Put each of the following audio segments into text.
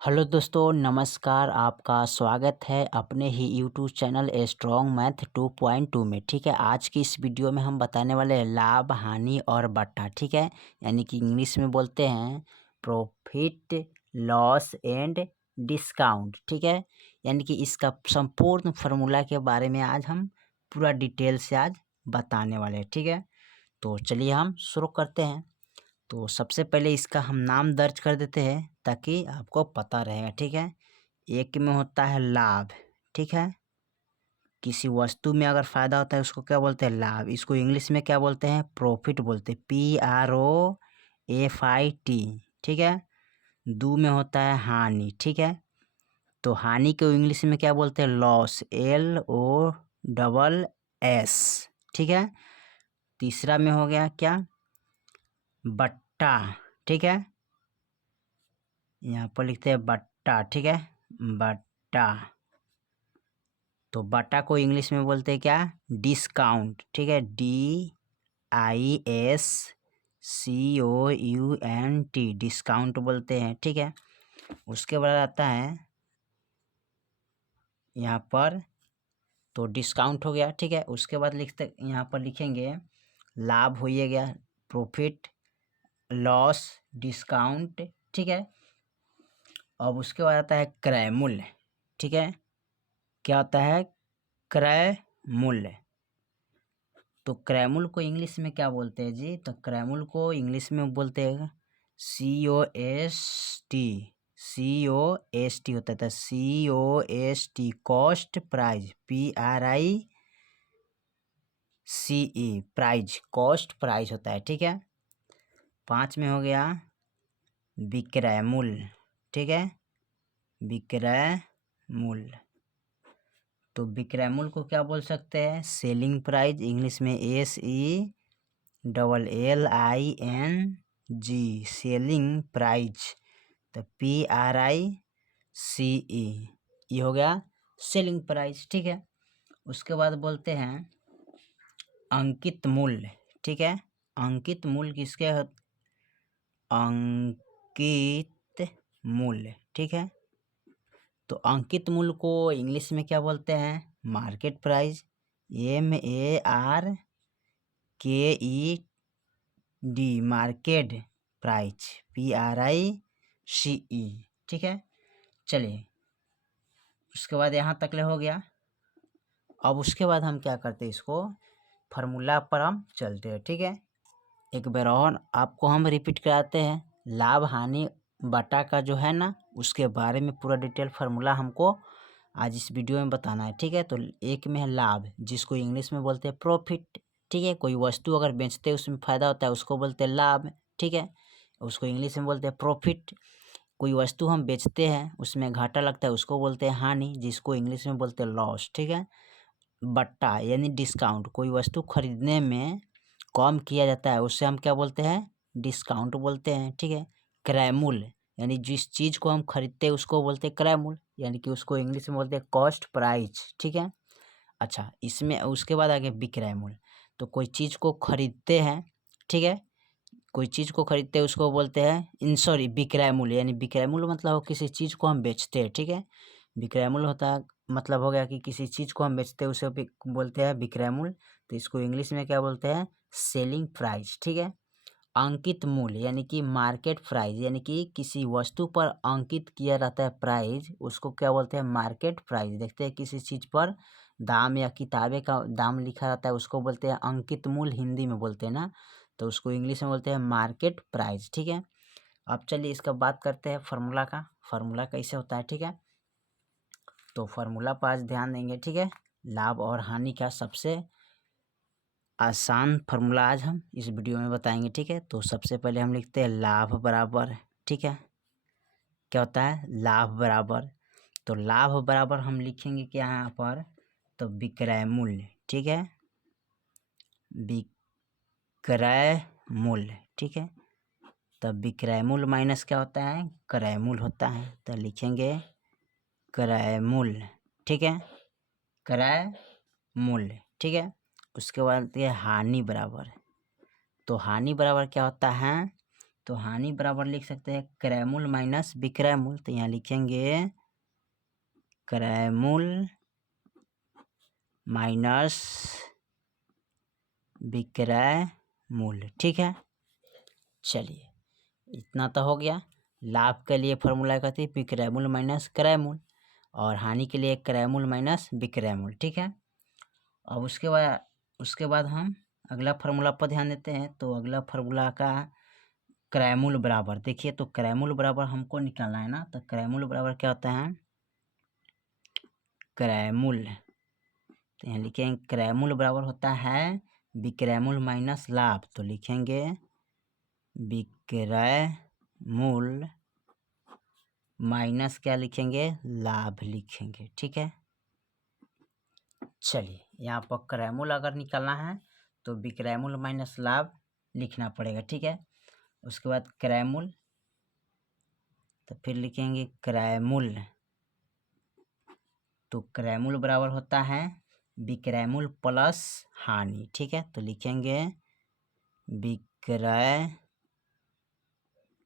Hello दोस्तों, नमस्कार। आपका स्वागत है अपने ही YouTube channel A strong math 2.2 में। ठीक है, आज की इस वीडियो में हम बताने वाले हैं लाभ, हानि और बट्टा। ठीक है, यानी कि इंग्लिश में बोलते हैं प्रॉफिट, लॉस एंड डिस्काउंट। ठीक है, यानी कि इसका संपूर्ण फार्मूला के बारे में आज हम पूरा डिटेल से आज बताने वाले हैं। ठीक है, तो चलिए हम शुरू करते हैं। तो सबसे पहले इसका हम नाम दर्ज कर देते हैं ताकि आपको पता रहेगा। ठीक है, एक में होता है लाभ। ठीक है, किसी वस्तु में अगर फायदा होता है उसको क्या बोलते हैं? लाभ। इसको इंग्लिश में क्या बोलते हैं? प्रॉफिट बोलते हैं, PROFIT। ठीक है, दो में होता है हानि। ठीक है, तो हानि को इंग्लिश में क्या बोलते हैं? Loss, LOSS। ठीक है, तीसरा में हो गया क्या? बट्टा। ठीक है, यहाँ पर लिखते हैं बट्टा। ठीक है, बट्टा। तो बट्टा को इंग्लिश में बोलते हैं क्या? डिस्काउंट। ठीक है, DISCOUNT, डिस्काउंट बोलते हैं। ठीक है, उसके बाद आता है यहाँ पर, तो डिस्काउंट हो गया। ठीक है, उसके बाद लिखते यहाँ पर लिखेंगे लाभ हो ही गया, प्रॉफिट, लॉस, डिस्काउंट। ठीक है, अब उसके बाद आता है क्रय मूल्य। ठीक है, क्या होता है? क्रय मूल्य। तो क्रय मूल्य को इंग्लिश में क्या बोलते हैं जी? तो क्रय मूल्य को इंग्लिश में बोलते हैं COST होता था, COST, cost price, PRICE, price, cost price होता है। ठीक है, 5 में हो गया विक्रय मूल्य। ठीक है, विक्रय मूल्य। तो विक्रय मूल्य को क्या बोल सकते हैं? सेलिंग प्राइस, इंग्लिश में SELLING, सेलिंग प्राइज। तो PRICE, ये हो गया सेलिंग प्राइस। ठीक है, उसके बाद बोलते हैं अंकित मूल्य। ठीक है, अंकित मूल्य किसके अंकित मूल्य। ठीक है, तो अंकित मूल्य को इंग्लिश में क्या बोलते हैं? Market price, MARKET, market price, PRICE। ठीक है, चलिए उसके बाद यहाँ तक ले हो गया। अब उसके बाद हम क्या करते हैं? इसको फार्मूला पर हम चलते हैं। ठीक है, एक बार और आपको हम रिपीट कराते हैं। लाभ, हानि, बटा का जो है ना, उसके बारे में पूरा डिटेल फार्मूला हमको आज इस वीडियो में बताना है। ठीक है, तो एक में है लाभ, जिसको इंग्लिश में बोलते हैं प्रॉफिट। ठीक है, कोई वस्तु अगर बेचते हैं उसमें फ़ायदा होता है उसको बोलते हैं लाभ। ठीक है, उसको इंग्लिश में बोलते हैं प्रॉफिट। कोई वस्तु हम बेचते हैं उसमें घाटा लगता है उसको बोलते हैं हानि, जिसको इंग्लिश में बोलते हैं लॉस। ठीक है, बट्टा यानी डिस्काउंट, कोई वस्तु खरीदने में कम किया जाता है उससे हम क्या बोलते हैं? डिस्काउंट बोलते हैं। ठीक है, क्रय मूल्य यानी जिस चीज़ को हम खरीदते हैं उसको बोलते हैं क्रय मूल्य, यानी कि उसको इंग्लिश में बोलते हैं कॉस्ट प्राइस। ठीक है, अच्छा, इसमें उसके बाद आगे विक्रय मूल्य। तो कोई चीज़ को खरीदते हैं, ठीक है, कोई चीज़ को खरीदते हैं उसको बोलते हैं सॉरी विक्रय मूल्य, यानी विक्रय मूल्य मतलब हो किसी चीज़ को हम बेचते हैं। ठीक है, विक्रय मूल्य होता है मतलब हो गया कि किसी चीज़ को हम बेचते हैं उसे बोलते हैं विक्रय मूल्य। तो इसको इंग्लिश में क्या बोलते हैं? Selling price. ठीक है, अंकित मूल्य यानी कि मार्केट प्राइस, यानी कि किसी वस्तु पर अंकित किया रहता है प्राइस, उसको क्या बोलते हैं? Market price. देखते हैं किसी चीज़ पर दाम या किताबें का दाम लिखा रहता है उसको बोलते हैं अंकित मूल्य, हिंदी में बोलते हैं ना, तो उसको इंग्लिश में बोलते हैं मार्केट प्राइस। ठीक है, अब चलिए इसका बात करते हैं फार्मूला का। फार्मूला कैसे होता है? ठीक है, तो फार्मूला पर आज ध्यान देंगे। ठीक है, लाभ और हानि का सबसे आसान फार्मूला आज हम इस वीडियो में बताएंगे। ठीक है, तो सबसे पहले हम लिखते हैं लाभ बराबर, ठीक है, क्या होता है? लाभ बराबर, तो लाभ बराबर हम लिखेंगे क्या यहाँ पर? तो विक्रय मूल्य। ठीक है, विक्रय मूल्य। ठीक है, तब विक्रय मूल्य माइनस क्या होता है? क्रय मूल्य होता है, तो लिखेंगे क्रय मूल्य। ठीक है, क्रय मूल्य। ठीक है, उसके बाद ये हानि बराबर, तो हानि बराबर क्या होता है? तो हानि बराबर लिख सकते हैं क्रय मूल्य माइनस विक्रय मूल्य। तो यहाँ लिखेंगे क्रय मूल्य माइनस विक्रय मूल्य। ठीक है, चलिए इतना तो हो गया। लाभ के लिए फॉर्मूला कहते हैं विक्रय मूल्य माइनस क्रय मूल्य, और हानि के लिए क्रय मूल्य माइनस विक्रय मूल्य। ठीक है, अब उसके बाद हम अगला फार्मूला पर ध्यान देते हैं। तो अगला फार्मूला का क्रय मूल्य बराबर, देखिए तो क्रय मूल्य बराबर हमको निकालना है ना। तो क्रय मूल्य बराबर क्या होता है, क्रय मूल्य, तो यहाँ लिखेंगे क्रय मूल्य बराबर होता है विक्रय मूल्य माइनस लाभ। तो लिखेंगे विक्रय मूल्य माइनस क्या लिखेंगे, लाभ लिखेंगे। ठीक है, चलिए यहाँ पर क्रय मूल्य अगर निकालना है तो विक्रय मूल्य माइनस लाभ लिखना पड़ेगा। ठीक है, उसके बाद क्रय मूल्य, तो फिर लिखेंगे क्रय मूल्य। तो क्रय मूल्य बराबर होता है विक्रय मूल्य प्लस हानि। ठीक है, तो लिखेंगे विक्रय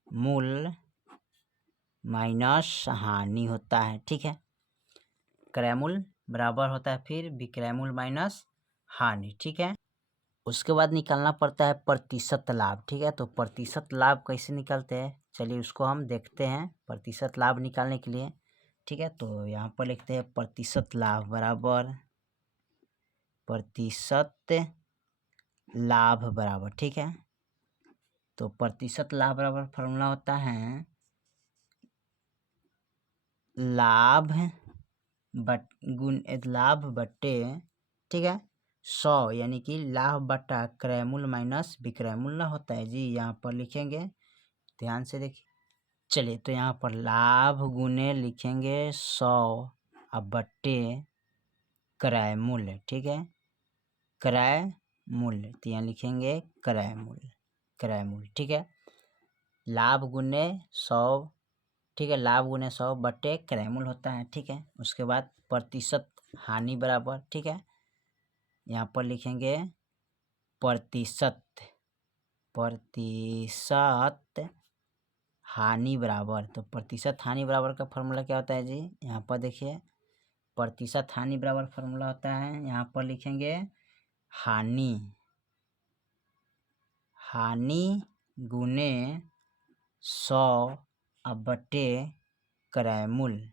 मूल्य माइनस हानि होता है। ठीक है, क्रय मूल्य बराबर होता है फिर विक्रय मूल्य माइनस हानि। ठीक है, उसके बाद निकालना पड़ता है प्रतिशत लाभ। ठीक है, तो प्रतिशत लाभ कैसे निकालते हैं, चलिए उसको हम देखते हैं प्रतिशत लाभ निकालने के लिए। ठीक है, तो यहाँ पर लिखते हैं प्रतिशत लाभ बराबर प्रतिशत लाभ बराबर। ठीक है, तो प्रतिशत लाभ बराबर फॉर्मूला होता है लाभ लाभ बटे, ठीक है, 100, यानी कि लाभ बटा क्रय मूल्य माइनस विक्रय मूल्य होता है जी। यहाँ पर लिखेंगे, ध्यान से देखिए, चलिए तो यहाँ पर लाभ गुने लिखेंगे 100 अब बट्टे क्रय मूल्य। ठीक है, क्रय मूल्य, तो यहाँ लिखेंगे क्रय मूल्य, क्रय मूल्य। ठीक है, लाभ गुने 100, ठीक है, लाभ गुने 100 बट्टे क्रय मूल्य होता है। ठीक है, उसके बाद प्रतिशत हानि बराबर, ठीक है, यहाँ पर लिखेंगे प्रतिशत हानि बराबर। तो प्रतिशत हानि बराबर का फॉर्मूला क्या होता है जी, यहाँ पर देखिए प्रतिशत हानि बराबर फॉर्मूला होता है, यहाँ पर लिखेंगे हानि गुने 100 अब बटे क्रय मूल्य।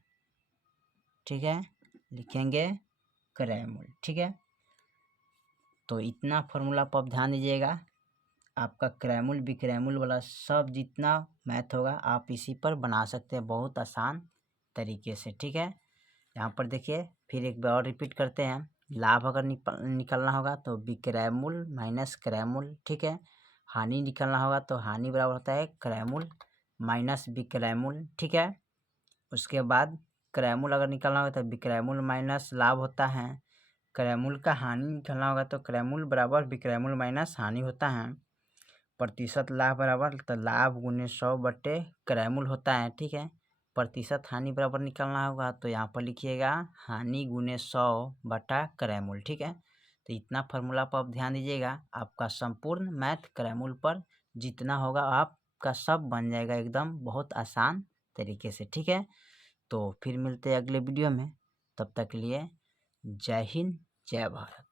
ठीक है, लिखेंगे क्रय मूल्य। ठीक है, तो इतना फॉर्मूला पर आप ध्यान दीजिएगा। आपका क्रय मूल्य विक्रय मूल्य वाला सब जितना मैथ होगा आप इसी पर बना सकते हैं बहुत आसान तरीके से। ठीक है, यहाँ पर देखिए फिर एक बार और रिपीट करते हैं। लाभ अगर निकालना होगा तो विक्रय मूल्य माइनस क्रय मूल्य। ठीक है, हानि निकालना होगा तो हानि बराबर होता है क्रय मूल्य माइनस विक्रय मूल्य। ठीक है, उसके बाद क्रय मूल्य अगर निकालना होगा तो विक्रय मूल्य माइनस लाभ होता है। क्रय मूल्य का हानि निकालना होगा तो क्रय मूल्य बराबर विक्रय मूल्य माइनस हानि होता है। प्रतिशत लाभ बराबर तो लाभ गुने 100 बट्टे क्रय मूल्य होता है। ठीक है, प्रतिशत हानि बराबर निकालना होगा तो यहाँ पर लिखिएगा हानि गुने 100 बटा क्रय मूल्य। ठीक है, तो इतना फार्मूला पर आप ध्यान दीजिएगा। आपका संपूर्ण मैथ क्रय मूल्य पर जितना होगा आपका सब बन जाएगा एकदम बहुत आसान तरीके से। ठीक है, तो फिर मिलते हैं अगले वीडियो में, तब तक के लिए जय हिंद जय भारत।